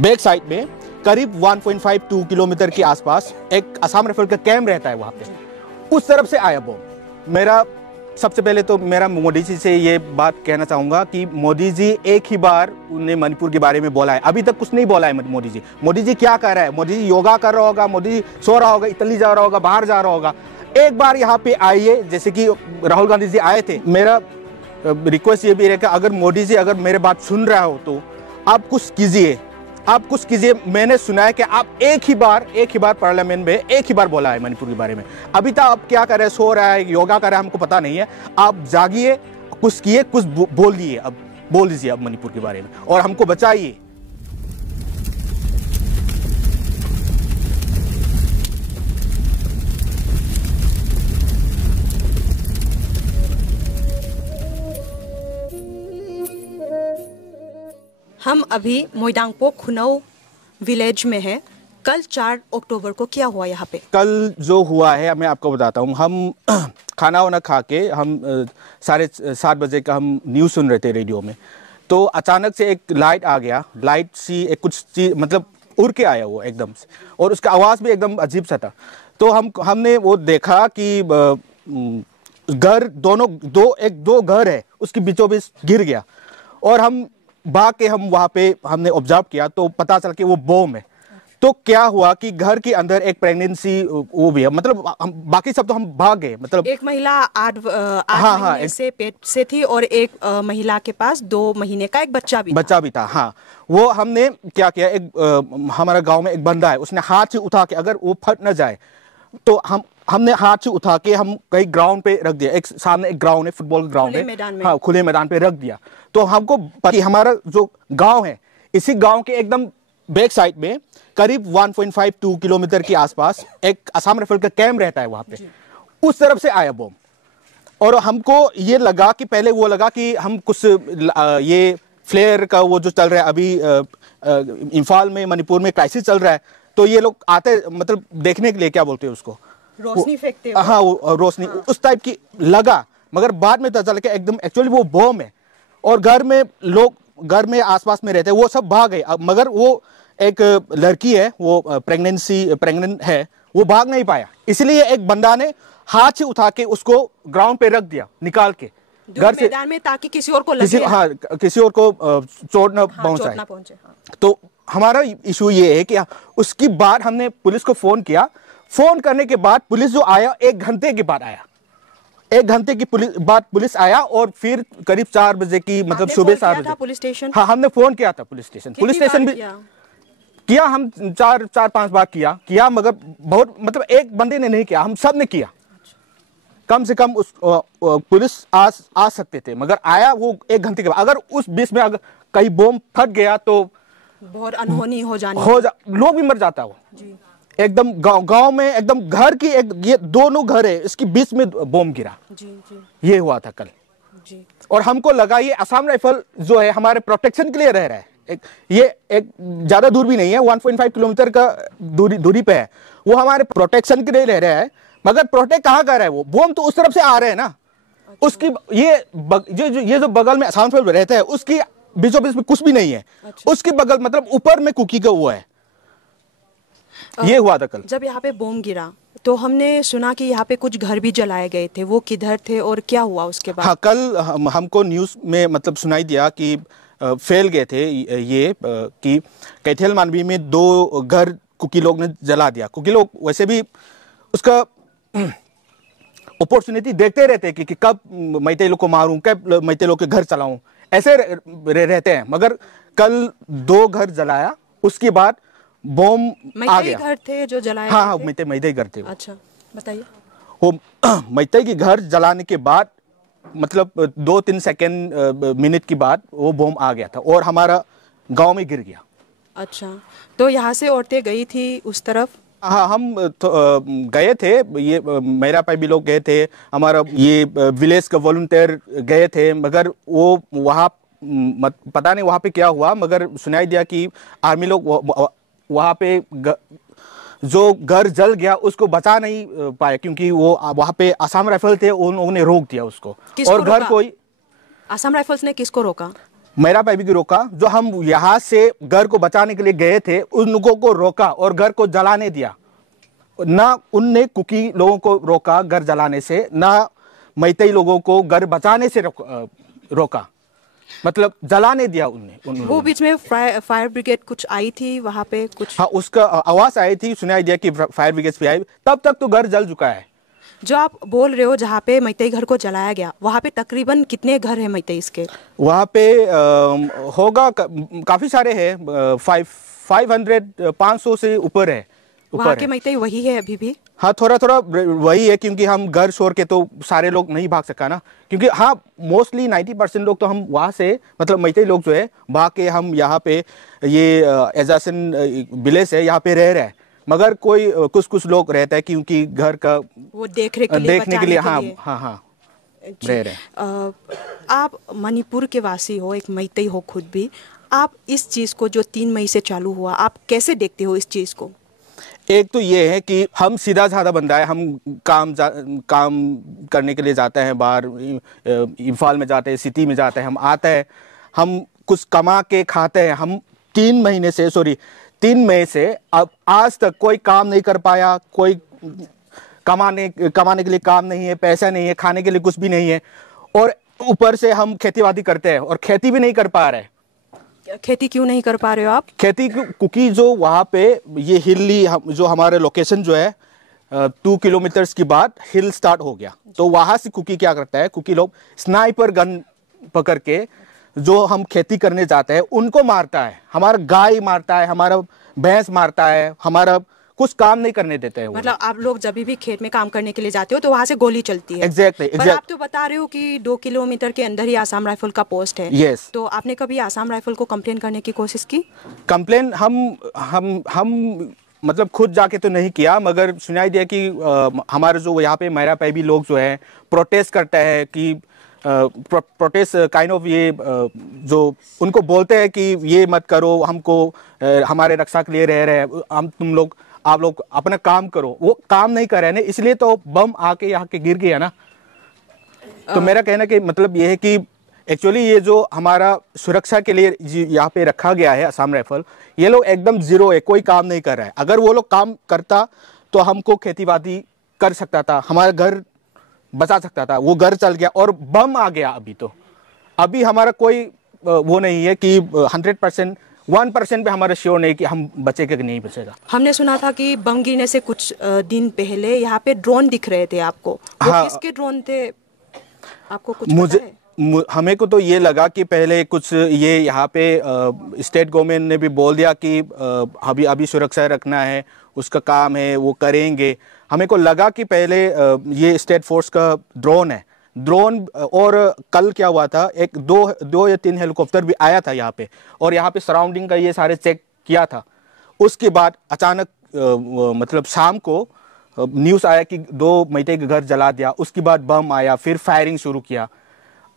Back side में करीब 1.52 kilometre के आसपास एक असम राइफल का कैंप रहता है वहाँ पे, उस तरफ से आया बम। मेरा सबसे पहले तो मेरा मोदी जी से ये बात कहना चाहूँगा कि मोदी जी एक ही बार उन्हें मणिपुर के बारे में बोला है, अभी तक कुछ नहीं बोला है मोदी जी। मोदी जी क्या कर रहा है? मोदी जी योगा कर रहा होगा, मोदी जी सो रहा होगा, इटली जा रहा होगा, बाहर जा रहा होगा। एक बार यहाँ पे आइए, जैसे कि राहुल गांधी जी आए थे। मेरा रिक्वेस्ट ये भी रहेगा, अगर मोदी जी अगर मेरे बात सुन रहा हो तो आप कुछ कीजिए, आप कुछ कीजिए। मैंने सुना है कि आप एक ही बार पार्लियामेंट में एक ही बार बोला है मणिपुर के बारे में। अभी तक आप क्या कर रहे हैं? सो रहा है, योगा कर रहा है, हमको पता नहीं है। आप जागिए, कुछ किए, कुछ बोलिए, अब बोल दीजिए अब मणिपुर के बारे में और हमको बचाइए। हम अभी मोइडांगपो खुनऊ विलेज में हैं। कल 4 अक्टूबर को क्या हुआ यहाँ पे? कल जो हुआ है मैं आपको बताता हूँ। हम खाना वाना खा के हम 7:30 बजे का हम न्यूज़ सुन रहे थे रेडियो में, तो अचानक से एक लाइट आ गया। लाइट सी एक कुछ चीज मतलब उड़ के आया वो एकदम से, और उसका आवाज़ भी एकदम अजीब सा था। तो हमने वो देखा कि घर दो घर है, उसके बीचों बीच गिर गया, और हम भाग के हम वहाँ पे हमने ऑब्जर्व किया तो पता चल के वो बम है। तो क्या हुआ कि घर के अंदर एक प्रेगनेंसी वो भी है, मतलब हम बाकी सब तो हम भाग गए। मतलब एक महिला 8 महीने से पेट से थी, और एक महिला के पास 2 महीने का एक बच्चा भी था। हाँ, वो हमने क्या किया, हमारा गांव में एक बंदा है, उसने हाथ से उठा के, अगर वो फट न जाए तो हमने हाथ से उठा के हम कहीं ग्राउंड पे रख दिया। एक सामने एक ग्राउंड है, फुटबॉल ग्राउंड है, हाँ, खुले मैदान पे रख दिया। तो हमको हमारा जो गांव है, इसी गांव के एकदम बैक साइड में करीब 1.52 किलोमीटर के आसपास एक असम राइफल का कैंप रहता है वहाँ पे, उस तरफ से आया बम। और हमको ये लगा कि पहले वो लगा कि हम कुछ ये फ्लेयर का वो जो चल रहा है अभी इम्फाल में, मणिपुर में क्राइसिस चल रहा है, तो ये लोग आते मतलब देखने के लिए, क्या बोलते हैं उसको, रोशनी फेंकते हैं। हाँ, वो रोशनी, हाँ, उस टाइप की लगा। मगर बाद में पता चला कि एकदम एक्चुअली वो बम है, और घर में लोग, घर में आसपास में रहते हैं, वो सब भाग गए। मगर वो एक लड़की है, वो प्रेग्नेंट है, वो भाग नहीं पाया, इसलिए एक बंदा ने हाथ से उठा के उसको ग्राउंड पे रख दिया, निकाल के घर से मैदान में, ताकि किसी और को लगे, हाँ, किसी और को चोट न पहुंचाए। हाँ। तो हमारा इशू ये है कि उसकी बाद हमने पुलिस को फोन किया। फोन करने के बाद पुलिस जो आया, 1 घंटे के बाद आया, 1 घंटे की बाद पुलिस आया, और फिर करीब 4 बजे की, मतलब सुबह 4 बजे पुलिस स्टेशन, हाँ, हमने फोन किया था पुलिस स्टेशन भी किया। हम 4-5 बार किया, मगर बहुत, मतलब एक बंदे ने नहीं किया, हम सब ने किया। कम से कम उस पुलिस आ सकते थे, मगर आया वो 1 घंटे के बाद। अगर उस बीच में अगर कहीं बम फट गया तो बहुत अनहोनी लोग भी मर जाता वो जी। एकदम गांव में एकदम घर की ये दोनों घर है, इसके बीच में बम गिरा जी। ये हुआ था कल जी। और हमको लगा ये असम राइफल जो है हमारे प्रोटेक्शन के लिए रह रहा है। ये एक ज्यादा दूर भी नहीं है, 1.5 किलोमीटर का दूरी पे है, वो हमारे प्रोटेक्शन के लिए रह रहा है। मगर प्रोटेक्ट कहाँ कर रहा है? वो बम तो उस तरफ से आ रहे हैं ना। अच्छा। उसकी ये जो बगल में असम राइफल रहता है, उसकी बीचों बीच में कुछ भी नहीं है। अच्छा। उसकी बगल मतलब ऊपर में कुकी का हुआ है। ये हुआ था कल। जब यहाँ पे बम गिरा तो हमने सुना कि यहाँ पे कुछ घर भी जलाए गए थे, वो किधर थे और क्या हुआ उसके बाद? हाँ, कल हमको न्यूज़ में मतलब सुनाई दिया कि फैल गए थे ये कि कैथल मानवी में 2 घर कुकी लोग ने जला दिया। कुकी लोग वैसे भी उसका अपॉर्चुनिटी देखते रहते हैं कि कब मैते लोग को मारूं, कब मैते लोग के घर चलाऊं, ऐसे रहते हैं। मगर कल 2 घर जलाया, उसके बाद बम आ गया। घर थे जो जलाए? हाँ, मैते घर थे। अच्छा, बताइए। वो मैते के घर जलाने के बाद मतलब 2-3 सेकेंड मिनट के बाद वो बम आ गया था और हमारा गांव में गिर गया। अच्छा, तो यहाँ से औरतें गई थी उस तरफ? हाँ, हम गए थे, ये मेरा पे भी लोग गए थे, हमारा ये विलेज का वॉलंटियर गए थे। मगर वो वहाँ पता नहीं वहाँ पे क्या हुआ, मगर सुनाई दिया कि आर्मी लोग वहाँ पे जो घर जल गया उसको बचा नहीं पाए, क्योंकि वो वहाँ पे असम राइफल थे, उन्होंने रोक दिया उसको। और घर कोई असम राइफल्स ने किसको रोका? मेरा भाई भी रोका, जो हम यहाँ से घर को बचाने के लिए गए थे उन लोगों को रोका और घर को जलाने दिया। ना उनने कुकी लोगों को रोका घर जलाने से, ना मैतेई लोगों को घर बचाने से रोका, मतलब जलाने दिया उन्हें। वो बीच में फायर ब्रिगेड कुछ आई थी वहां पे कुछ? हाँ, उसका आवाज आई थी, सुनाई दिया कि फायर ब्रिगेड भी आई, तब तक तो घर जल चुका है। जो आप बोल रहे हो जहाँ पे मैतेई घर को जलाया गया, वहाँ पे तकरीबन कितने घर हैं मैतेई इसके? वहाँ पे होगा काफी सारे हैं, 500 से ऊपर है। वहाँ के मैतेई वही है अभी भी? हाँ, थोड़ा थोड़ा वही है, क्योंकि हम घर छोड़ के तो सारे लोग नहीं भाग सका ना, क्योंकि हाँ मोस्टली 90% लोग तो हम वहाँ से, मतलब मैतेई लोग जो है भाग के हम यहाँ पे ये एजासन विलेज है यहाँ पे रह रहे हैं, मगर कोई कुछ लोग रहता है क्योंकि घर का वो देखने के लिए हाँ हाँ हाँ रह रहे। आप मणिपुर के वासी हो, एक मैतेई हो खुद भी, आप इस चीज़ को जो 3 मई से चालू हुआ, आप कैसे देखते हो इस चीज़ को? एक तो ये है कि हम सीधा साधा बंदा है, हम काम करने के लिए जाते हैं बाहर, इम्फाल में जाते हैं, सिटी में जाते हैं, हम आते हैं, हम कुछ कमा के खाते हैं। हम 3 मई से अब आज तक कोई काम नहीं कर पाया, कोई कमाने के लिए काम नहीं है, पैसा नहीं है, खाने के लिए कुछ भी नहीं है, और ऊपर से हम खेतीबाड़ी करते हैं और खेती भी नहीं कर पा रहे। खेती क्यों नहीं कर पा रहे हो आप? खेती क्योंकि जो वहाँ पे ये हिली जो हमारे लोकेशन जो है 2 किलोमीटर्स के बाद हिल स्टार्ट हो गया, तो वहाँ से कुकी क्या करता है, कुकी लोग स्नाइपर गन पकड़ के जो हम खेती करने जाते हैं उनको मारता है, हमारा गाय मारता है, हमारा भैंस मारता है, हमारा कुछ काम नहीं करने देते हैं। मतलब आप लोग जब भी खेत में काम करने के लिए जाते हो तो वहां से गोली चलती है? एग्जैक्टली। पर आप तो बता रहे हो कि 2 किलोमीटर के अंदर ही आसाम राइफल का पोस्ट है। यस। तो आपने कभी आसाम राइफल को कंप्लेन करने की कोशिश की? कंप्लेन हम मतलब खुद जाके तो नहीं किया, मगर सुनाई दिया कि हमारे जो यहाँ पे मेरा पैबी लोग जो है प्रोटेस्ट करते हैं कि प्रोटेस्ट काइंड ऑफ ये जो उनको बोलते हैं कि ये मत करो, हमको हमारे रक्षा के लिए रह रहे हैं, आप लोग अपना काम करो। वो काम नहीं कर रहे हैं, इसलिए तो बम आके यहाँ के गिर गया ना। तो मेरा कहना कि मतलब ये है कि एक्चुअली ये जो हमारा सुरक्षा के लिए यहाँ पे रखा गया है आसाम राइफल, ये लोग एकदम जीरो है, कोई काम नहीं कर रहा है। अगर वो लोग काम करता तो हमको खेतीबाड़ी कर सकता था, हमारा घर बचा सकता था। वो घर चल गया और बम आ गया। अभी हमारा कोई वो नहीं है कि 100% 1% पे हमारा श्योर नहीं कि हम बचेगा कि नहीं बचेगा। हमने सुना था कि बम गिरने से कुछ दिन पहले यहाँ पे ड्रोन दिख रहे थे आपको, वो हाँ, किसके ड्रोन थे, आपको कुछ पता है? हमें को तो ये लगा कि पहले कुछ ये यहाँ पे स्टेट गवर्नमेंट ने भी बोल दिया कि अभी सुरक्षा रखना है, उसका काम है, वो करेंगे। हमें को लगा कि पहले ये स्टेट फोर्स का ड्रोन है, और कल क्या हुआ था, एक दो या 3 हेलीकॉप्टर भी आया था यहाँ पे, और यहाँ पे सराउंडिंग का ये सारे चेक किया था। उसके बाद अचानक मतलब शाम को न्यूज़ आया कि 2 मैतेई के घर जला दिया। उसके बाद बम आया, फिर फायरिंग शुरू किया।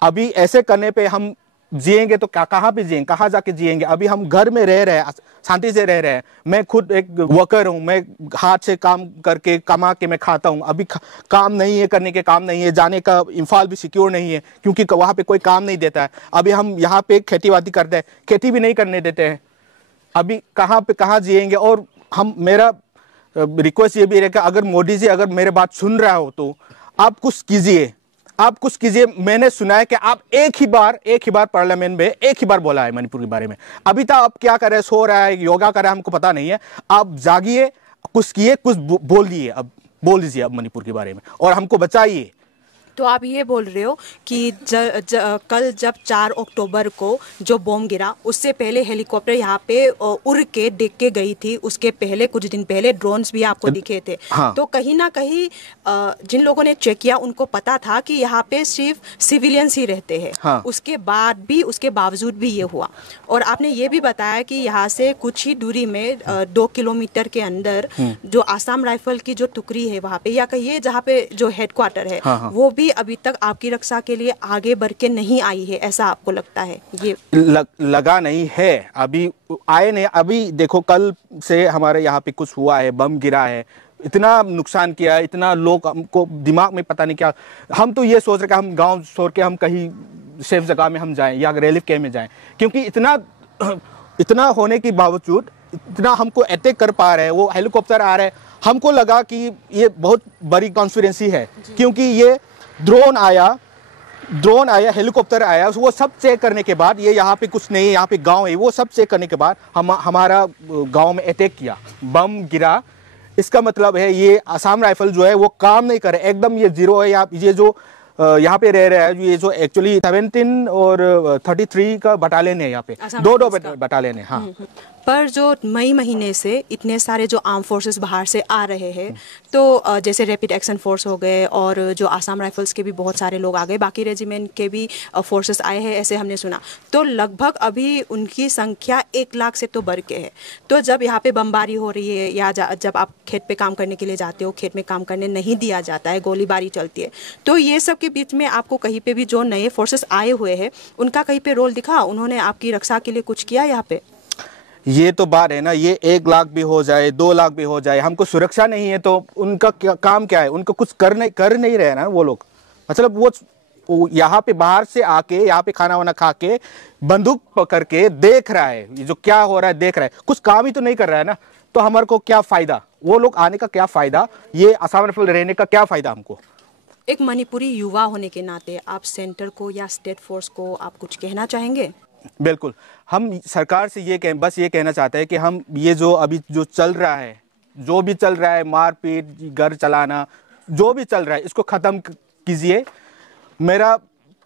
अभी ऐसे करने पे हम जिएंगे तो कहाँ पे जिएंगे, कहाँ जाके जिएंगे? अभी हम घर में रह रहे हैं, शांति से रह रहे हैं। मैं खुद एक वर्कर हूँ, मैं हाथ से काम करके कमा के मैं खाता हूँ। अभी काम नहीं है, करने के काम नहीं है, जाने का इम्फाल भी सिक्योर नहीं है क्योंकि वहाँ पे कोई काम नहीं देता है। अभी हम यहाँ पे खेतीबाड़ी करते हैं, खेती भी नहीं करने देते हैं। अभी कहाँ जिएंगे? और मेरा रिक्वेस्ट ये भी रहेगा, अगर मोदी जी अगर मेरे बात सुन रहा हो तो आप कुछ कीजिए। मैंने सुना है कि आप एक ही बार पार्लियामेंट में एक ही बार बोला है मणिपुर के बारे में। अभी तक आप क्या कर रहे हैं? सो रहा है, योगा कर रहा है, हमको पता नहीं है। आप जागिए, कुछ बोल दीजिए अब मणिपुर के बारे में और हमको बचाइए। तो आप ये बोल रहे हो कि कल जब 4 अक्टूबर को जो बम गिरा, उससे पहले हेलीकॉप्टर यहाँ पे उड़ के देख के गई थी, उसके पहले कुछ दिन पहले ड्रोन्स भी आपको दिखे थे। हाँ। तो कहीं ना कहीं जिन लोगों ने चेक किया उनको पता था कि यहाँ पे सिर्फ सिविलियंस ही रहते हैं। हाँ। उसके बावजूद भी ये हुआ। और आपने ये भी बताया कि यहाँ से कुछ ही दूरी में 2 किलोमीटर के अंदर जो आसाम राइफल की जो टुकड़ी है वहाँ पे, या कहिए जहाँ पे जो हेडक्वार्टर है, हाँ। वो भी अभी तक आपकी रक्षा के लिए आगे बढ़ के नहीं आई है, ऐसा आपको लगता है? ये लगा नहीं है, अभी आए नहीं। अभी देखो कल से हमारे यहाँ पे कुछ हुआ है, बम गिरा है, इतना नुकसान किया है, इतना लोग, हमको दिमाग में पता नहीं क्या। हम तो ये सोच रहे कि हम गांव छोड़ के हम कहीं सेफ जगह में हम जाएं या रिलीफ कैंप में जाएं, क्योंकि इतना होने के बावजूद इतना हमको अटैक कर पा रहे हैं, वो हेलीकॉप्टर आ रहे हैं। हमको लगा कि ये बहुत बड़ी कॉन्स्पिरेसी है, क्योंकि ये ड्रोन आया, हेलीकॉप्टर आया, वो सब चेक करने के बाद ये यहाँ पे कुछ नहीं है, यहाँ पे गांव है, वो सब चेक करने के बाद हमारा गांव में अटैक किया, बम गिरा। इसका मतलब है ये असम राइफल जो है वो काम नहीं करे, एकदम ये जीरो है। ये जो यहाँ पे रह रहा है, ये जो एक्चुअली 17 और 33 का बटालियन है, यहाँ पे दो बटालियन है। हाँ, पर जो मई महीने से इतने सारे जो आर्म फोर्सेस बाहर से आ रहे हैं, तो जैसे रैपिड एक्शन फोर्स हो गए और जो आसाम राइफल्स के भी बहुत सारे लोग आ गए, बाकी रेजिमेंट के भी फोर्सेस आए हैं, ऐसे हमने सुना। तो लगभग अभी उनकी संख्या 1 लाख से तो बढ़ के है। तो जब यहाँ पे बमबारी हो रही है या जब आप खेत पे काम करने के लिए जाते हो, खेत में काम करने नहीं दिया जाता है, गोलीबारी चलती है, तो ये सब के बीच में आपको कहीं पे भी जो नए फोर्सेस आए हुए हैं उनका कहीं पे रोल दिखा? उन्होंने आपकी रक्षा के लिए कुछ किया यहाँ पे? ये तो बात है ना, ये 1 लाख भी हो जाए, 2 लाख भी हो जाए, हमको सुरक्षा नहीं है तो उनका काम क्या है? उनको कुछ कर नहीं रहे ना वो लोग। मतलब वो यहाँ पे बाहर से आके यहाँ पे खाना वाना खा के बंदूक पकड़ के देख रहा है, ये जो क्या हो रहा है देख रहा है, कुछ काम ही तो नहीं कर रहा है ना। तो हमारे को क्या फायदा? वो लोग आने का क्या फायदा? ये असम राइफल रहने का क्या फायदा हमको? एक मणिपुरी युवा होने के नाते आप सेंटर को या स्टेट फोर्स को आप कुछ कहना चाहेंगे? बिल्कुल, हम सरकार से बस ये कहना चाहते हैं कि हम ये जो अभी जो चल रहा है, मारपीट, घर चलाना, जो भी चल रहा है, इसको ख़त्म कीजिए।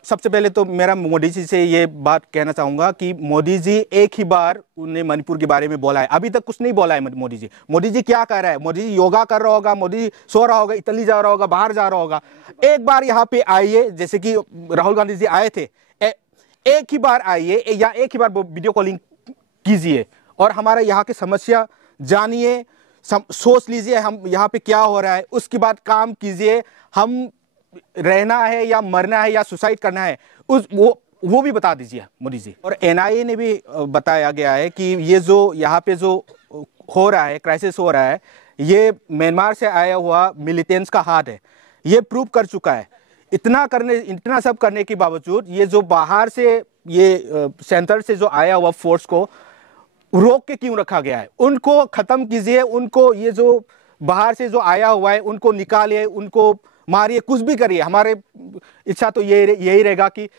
सबसे पहले तो मेरा मोदी जी से ये बात कहना चाहूँगा कि मोदी जी एक ही बार उन्हें मणिपुर के बारे में बोला है, अभी तक कुछ नहीं बोला है मोदी जी। मोदी जी क्या कर रहा है? मोदी जी योगा कर रहा होगा, मोदी जी सो रहा होगा, इटली जा रहा होगा, बाहर जा रहा होगा। एक बार यहाँ पे आइए, जैसे कि राहुल गांधी जी आए थे, एक ही बार आइए या एक ही बार वीडियो कॉलिंग कीजिए और हमारा यहाँ की समस्या जानिए, सोच लीजिए हम यहाँ पे क्या हो रहा है, उसके बाद काम कीजिए। हम रहना है या मरना है या सुसाइड करना है, वो भी बता दीजिए मोदी जी। और एनआईए ने भी बताया गया है कि ये जो यहाँ पे जो हो रहा है, क्राइसिस हो रहा है, ये म्यांमार से आया हुआ मिलिटेंट्स का हाथ है, ये प्रूव कर चुका है। इतना सब करने के बावजूद ये जो बाहर से ये सेंटर से जो आया हुआ फोर्स को रोक के क्यों रखा गया है? उनको खत्म कीजिए, उनको ये जो बाहर से जो आया हुआ है उनको निकालिए, उनको मारिए, कुछ भी करिए। हमारे इच्छा तो यही रहेगा कि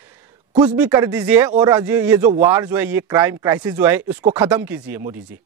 कुछ भी कर दीजिए और ये जो वार जो है, ये क्राइसिस जो है, इसको खत्म कीजिए मोदी जी।